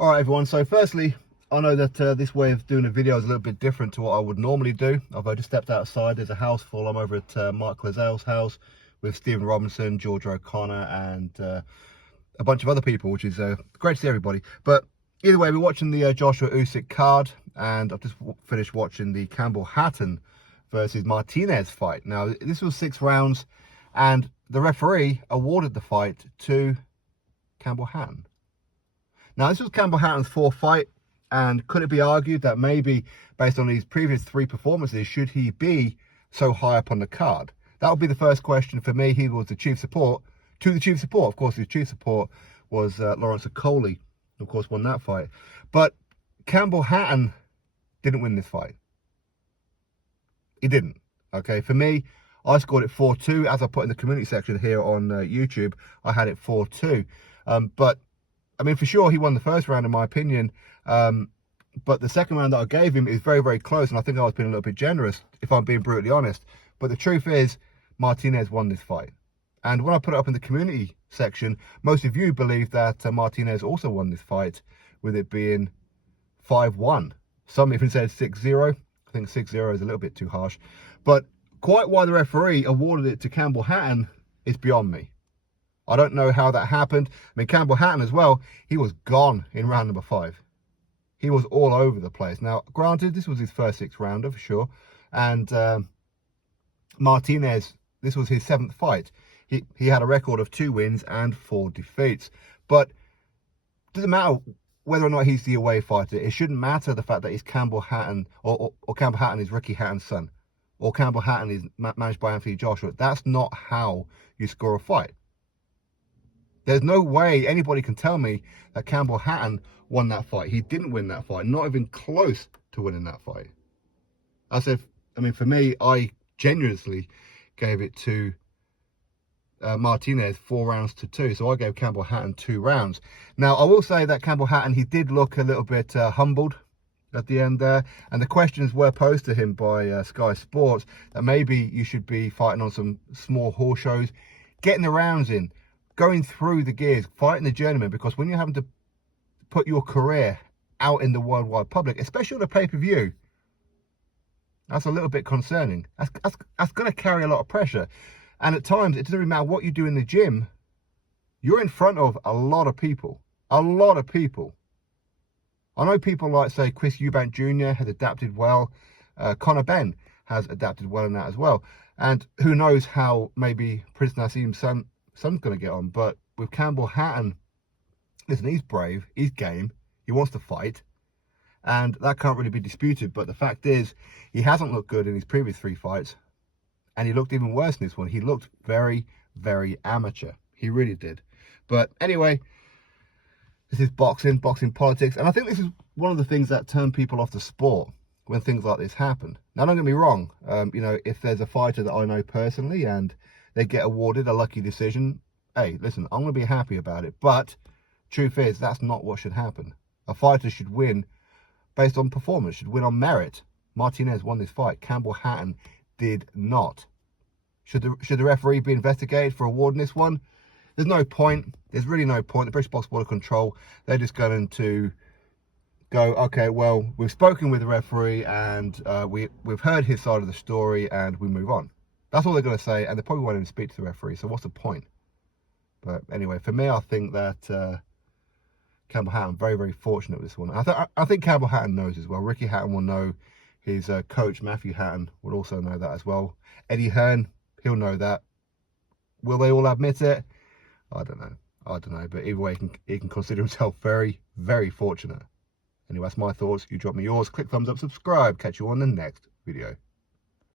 All right, everyone. So firstly, I know that this way of doing a video is a little bit different to what I would normally do. I've just stepped outside. There's a house full. I'm over at Mark Lazell's house with Stephen Robinson, George O'Connor, and a bunch of other people, which is great to see everybody. But either way, we're watching the Joshua Usyk card, and I've just finished watching the Campbell Hatton versus Martinez fight. Now, this was 6 rounds, and the referee awarded the fight to Campbell Hatton. Now, this was Campbell Hatton's 4th fight, and could it be argued that maybe, based on his previous 3 performances, should he be so high up on the card? That would be the first question for me. He was the chief support to the chief support. Of course, his chief support was Lawrence Okoli, of course, won that fight. But Campbell Hatton didn't win this fight. He didn't. Okay, for me, I scored it 4-2. As I put in the community section here on YouTube, I had it 4-2. But I mean, for sure, he won the first round, in my opinion. But the second round that I gave him is very, very close. And I think I was being a little bit generous, if I'm being brutally honest. But the truth is, Martinez won this fight. And when I put it up in the community section, most of you believe that Martinez also won this fight, with it being 5-1. Some even said 6-0. I think 6-0 is a little bit too harsh. But quite why the referee awarded it to Campbell Hatton is beyond me. I don't know how that happened. I mean, Campbell Hatton as well, he was gone in round number 5. He was all over the place. Now, granted, this was his first 6-rounder for sure. And Martinez, this was his 7th fight. He had a record of 2 wins and 4 defeats. But it doesn't matter whether or not he's the away fighter. It shouldn't matter the fact that he's Campbell Hatton, or Campbell Hatton is Ricky Hatton's son, or Campbell Hatton is managed by Anthony Joshua. That's not how you score a fight. There's no way anybody can tell me that Campbell Hatton won that fight. He didn't win that fight, not even close to winning that fight. I mean, for me, I generously gave it to Martinez 4 rounds to 2. So I gave Campbell Hatton 2 rounds. Now, I will say that Campbell Hatton, he did look a little bit humbled at the end there. And the questions were posed to him by Sky Sports that maybe you should be fighting on some small horse shows, getting the rounds in, going through the gears, fighting the journeyman, because when you're having to put your career out in the worldwide public, especially on a pay-per-view, that's a little bit concerning. That's going to carry a lot of pressure. And at times, it doesn't really matter what you do in the gym, you're in front of a lot of people. A lot of people. I know people like, say, Chris Eubank Jr. has adapted well. Conor Benn has adapted well in that as well. And who knows how maybe Prince Nassim's son's going to get on. But with Campbell Hatton, listen, he's brave, he's game, he wants to fight, and that can't really be disputed. But the fact is, he hasn't looked good in his previous 3 fights, and he looked even worse in this one. He looked very, very amateur. He really did. But anyway, this is boxing politics, and I think this is one of the things that turn people off the sport when things like this happen. Now, don't get me wrong, you know, if there's a fighter that I know personally and they get awarded a lucky decision, hey, listen, I'm going to be happy about it. But truth is, that's not what should happen. A fighter should win based on performance, should win on merit. Martinez won this fight. Campbell Hatton did not. Should the referee be investigated for awarding this one? There's no point. There's really no point. The British Box Board of Control, they're just going to go, okay, well, we've spoken with the referee and we've heard his side of the story and we move on. That's all they're going to say, and they probably won't even speak to the referee, so what's the point? But anyway, for me, I think that Campbell Hatton, very, very fortunate with this one. I think Campbell Hatton knows as well. Ricky Hatton will know. His coach, Matthew Hatton, will also know that as well. Eddie Hearn, he'll know that. Will they all admit it? I don't know. But either way, he can consider himself very, very fortunate. Anyway, that's my thoughts. You drop me yours. Click thumbs up, subscribe. Catch you on the next video.